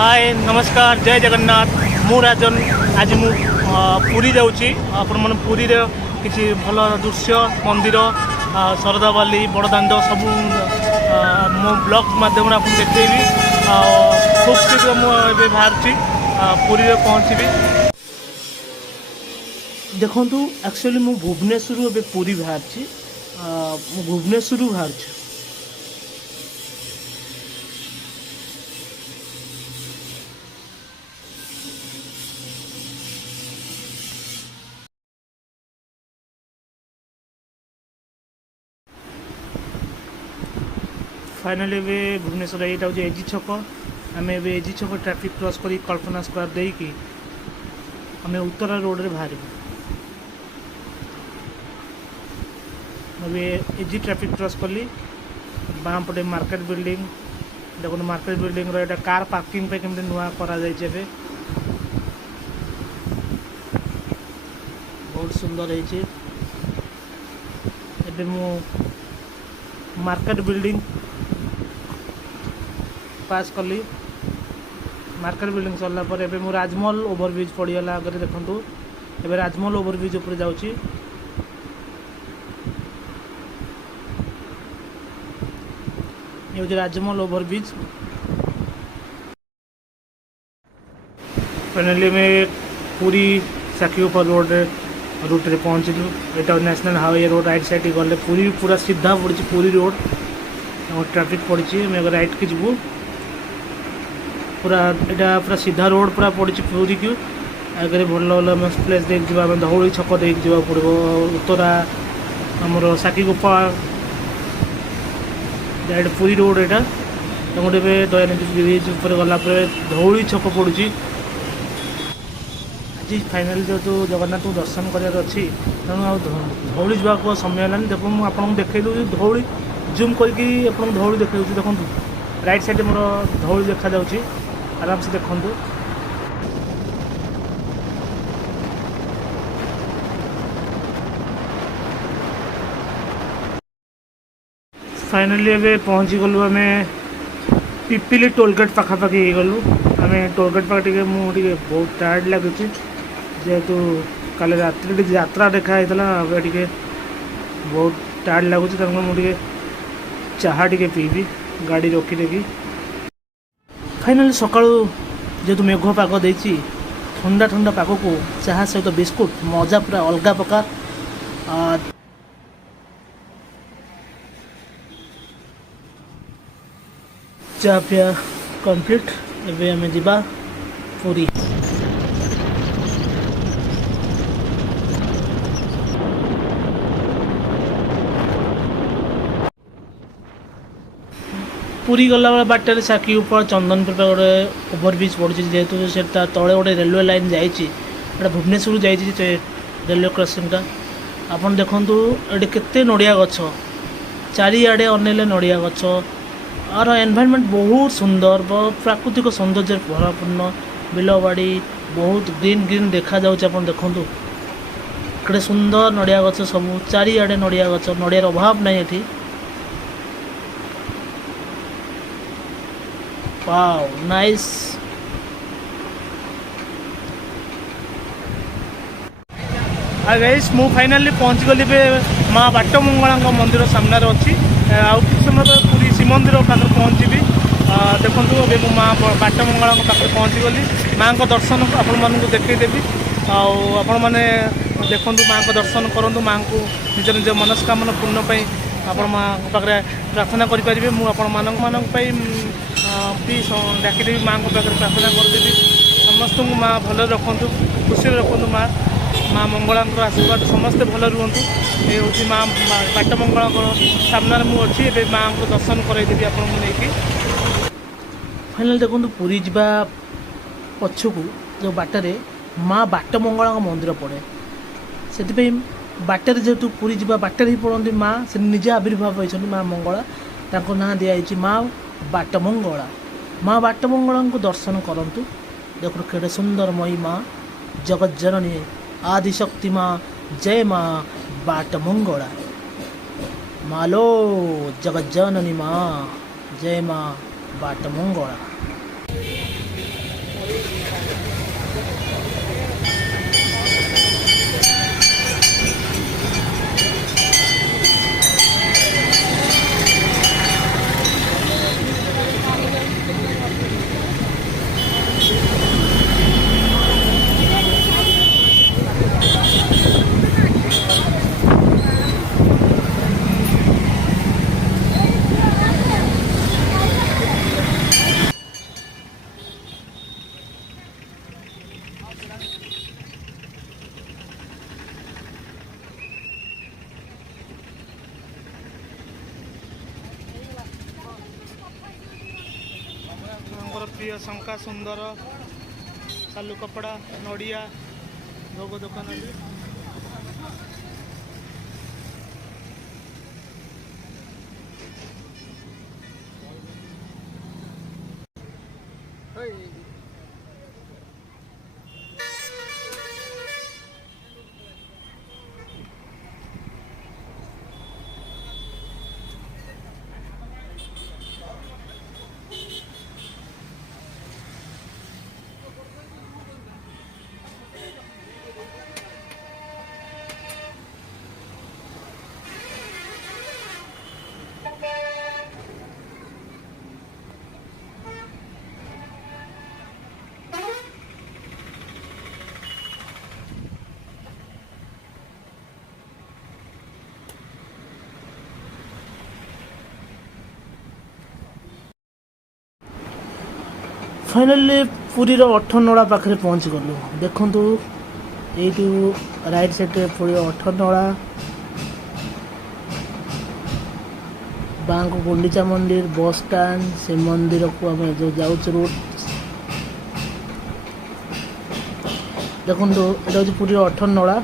हाय नमस्कार जय जगन्नाथ मु राजन आज मु पुरी जाऊँगी आपण मैंने पुरी किसी भल दृश्य मंदिर शरदा बाली बड़दाण्ड सब मो ब्लॉग माध्यम आप देखेबी खूब शीघ्र मुझे बाहर पुरी पहुँचबी देखु एक्चुअली मु भुवनेश्वर पुरी बाहर भुवनेश्वर बाहर फाइनाली भुवनेश्वर यहाँ हूँ एजी छक आम एजी छक ट्रैफिक क्रॉस कर कल्पना स्क्वायर देकी आम उत्तरा रोड रे बाहर एजी ट्रैफिक क्रॉस कली बाँ पटे मार्केट बिल्डिंग देखो मार्केट बिल्डिंग रो कार पार्किंग पे केमती नुआ करा जाइए बहुत सुंदर है मु मार्केट बिल्डिंग पास कली मार्केट बिल्डिंग सरला पर एबे मु राजमहल ओवरब्रिज पड़गला आगे देखु एबे राजमहल ओवरब्रिज ऊपर जाऊँगी ये हूँ राजमहल ओवरब्रिज फाइनाली में पूरी साखीगोपाल रोड रूट रे पहुँचलु यहाँ national highway road right side गले पूरी पूरा सीधा पड़ी पूरी रोड ट्रैफिक पड़ी राइट की जीवु पूरा यहाँ पूरा सीधा रोड पूरा पड़ी पूरी की आगे भल भल मस्त प्लेस देख जा धौली छक देख जा पड़ो उत्तरा आमर साखीगोपाल डायरेक्ट पूरी रोड यहाँ गोटे दयानिधि ब्रिज ऊपर गला धौली छक पड़ी आज फाइनाल जो जगन्नाथ को दर्शन करार अच्छी तेणु धौली जावाक समय है देखो मुझे आपको देखा दूँ धौली जूम करके आपको धौली देखा देखो राइट साइड मोर धौली देखा आराम से देखु फाइनाली एबे पहुँची गलु आम पिपिली टोलगेट पाखापाखि गलु आम टोलगेट पाखे मुझे बहुत टायर्ड लगुच जेहेतु काले रात्रि यात्रा देखाई टे बहुत टायर्ड लगुच मुझे चाहा टे पीबी गाड़ी रखीदेवी फाइनाली सका जेहेतु मेघ पाग देती ठंडा ठंडा पाग को चाहा सहित बिस्कुट मजा पूरा अलग प्रकार चा पिया कंप्लीट एबे आमे जिबा पूरी पूरी गला बेला बाटर साखी ऊपर चंदनपुर गोटे ओवरब्रिज पड़ी जेहेतु से तले गोटे रेलवे लाइन जाइए भुवनेश्वर जाइए रेलवे क्रॉसिंगटा आपन देखु ये केते नड़िया गछ चारिआडे अनेले नड़िया गछ और एनवायरनमेंट बहुत सुंदर प्राकृतिक सौंदर्य भरपूर्ण बिलबाड़ी बहुत ग्रीन ग्रीन देखा जाऊँ आप देखु कड़े सुंदर नड़िया गछ सब चारिआडे नड़िया गछ नड़ियार अभाव नहीं ये वाओ नाइस गाइस मु फाइनाली पहुँच गली माँ बाटमंगला मंदिर सामने अच्छी आउ कि समय पूरी श्रीमंदिर पाखे पहुँची देखो अभी मु माँ बाटमंगला पाखे पहुँची गली माँ को दर्शन आपण मानक देखईदेवी आपण मैंने देखु माँ को दर्शन करूँ माँ को निज निज मनस्कामना पूर्ण पाई आपण माँ पाखे प्रार्थना करें मुझे भी डाकिदेवी माँ को पाखे प्रार्थना करदेवी समस्त माँ भल रखु खुशी रखु माँ माँ मंगला आशीर्वाद समस्ते भल रुहतु ये हूँ माँ बाटमंगला सामने मुझे माँ को दर्शन करदेवी आपको नहीं फाइनाल देखो पूरी जावा पछकू जो बाटर माँ बाटमंगला मंदिर पड़े से बाटर जेहेतु पूरी जावा बाटर ही पड़ती माँ से निजे आविर्भाव होती माँ मंगला ना दिखाई माँ बाटमंगला माँ बाटमंगला को दर्शन करूँ देखो केड़े सुंदर मई माँ जगज्जननी आदिशक्ति माँ जय माँ बाटमंगला मालो जगज्जननी माँ जय माँ बाटमंगला प्रिय शंका सुंदर चालू कपड़ा नड़िया भोग दुकान फाइनाली पुरीर अठनला पाखे पहुँची गलु देखु यू राइट साइड पुरी अठनला बांक गुंडीचा मंदिर बस स्टैंड से मंदिर को आम जो जाऊँ रूट देखो ये हूँ पुरी अठनला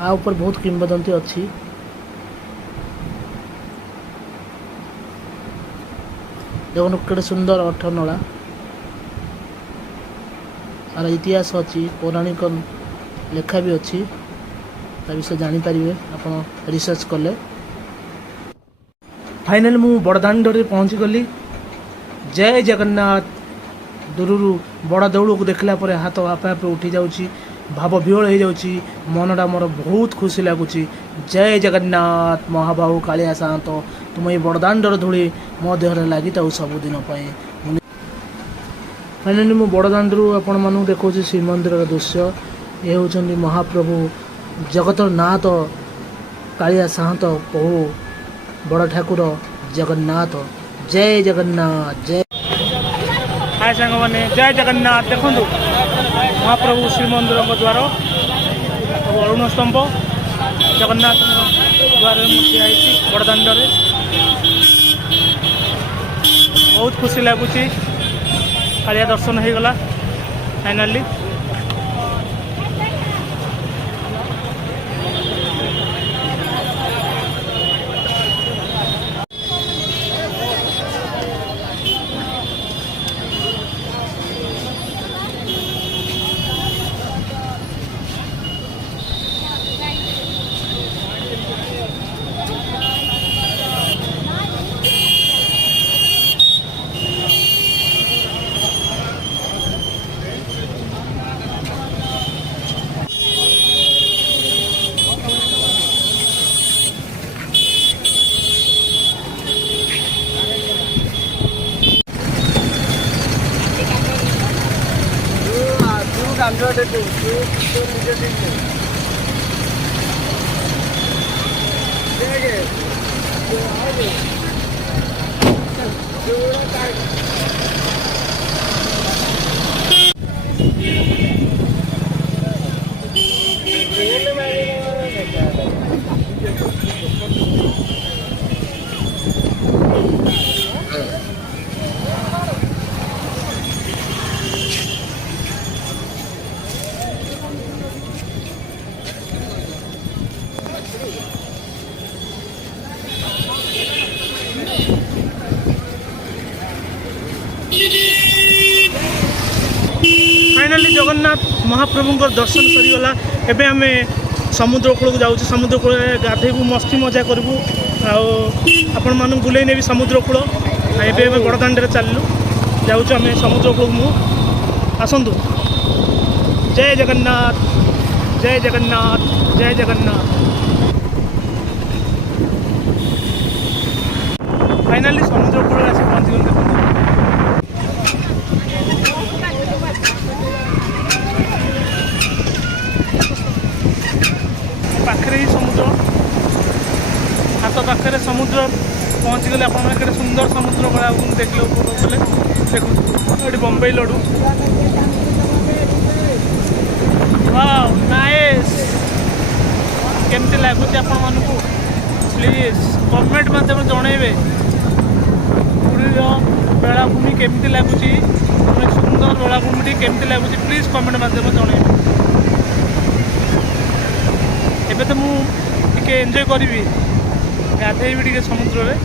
आ ऊपर बहुत किंवदंती अच्छी देखो केड़े सुंदर अठनला आर इतिहास अच्छी पौराणिक लेखा भी अच्छी विषय जापर आप रिसर्च कले फाइनल मु बड़दाण्ड पहुँची गली जय जगन्नाथ दूर बड़ दौड़ को देखला हाथ आपे आपे उठी जाऊँगी भाव विहल हो जाऊँगी मनटा मोर बहुत खुशी लगुच जय जगन्नाथ महाबाहु कालिया सात तुम ये बड़दाण्डर धूली मो देह लगी था सबुदिन फाइनाली मु बड़दाण्ड आपण मानू देखा श्रीमंदिर दृश्य ये हूँ महाप्रभु जगतर नाथ कालिया साहत प्रभु बड़ ठाकुर जगन्नाथ जय जगन्नाथ जय हाय सांग मैंने जय जगन्नाथ देखु महाप्रभु श्रीमंदिर द्वार अरुण स्तंभ जगन्नाथ द्वार मुझे बड़दाण्ड बहुत खुशी लगुच कालिया दर्शन हो गला फाइनाली फाइनाली जगन्नाथ महाप्रभु दर्शन सरीगला एबे आम समुद्र कूल को जाऊँ समुद्र कूल गाधेबू मस्ती मजा करूँ आपण मानू बुले नेबी समुद्र कूल एबे बड़दाण्ड चलू जाऊँ आम समुद्र कूल मु आसतु जय जगन्नाथ जय जगन्नाथ जय जगन्नाथ फाइनाली समुद्र कूल आस पहुँची गलु पाखे ही समुद्र हाथ पाखे समुद्र पहुँची गले आप सुंदर समुद्र कला देखले उपभोग देखो ये बम्बई लडू वाव नाइस केमती लगुच आपण मानू प्लीज कमेंट मध्यम जनइबे पुरीर बेलाभूमि केमती लगुच सुंदर बेलाभूमि केमती लगुच प्लीज कमेंट मध्यम जन एबे तो मुझे एंजॉय करी गाधेबी टे समुद्र में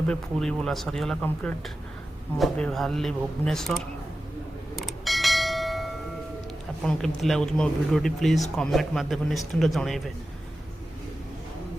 ଏବେ ପୁରୀ ବୁଲା ସରିଗଲା କମ୍ପ୍ଲିଟ୍। ମୁଁ ଏବେ ବାହାରିଲି ଭୁବନେଶ୍ୱର। ଆପଣଙ୍କୁ କେମିତି ଲାଗୁଛି ମୋ ଭିଡ଼ିଓଟି ପ୍ଲିଜ୍ କମେଣ୍ଟ ମାଧ୍ୟମରେ ନିଶ୍ଚିନ୍ତ ଜଣାଇବେ।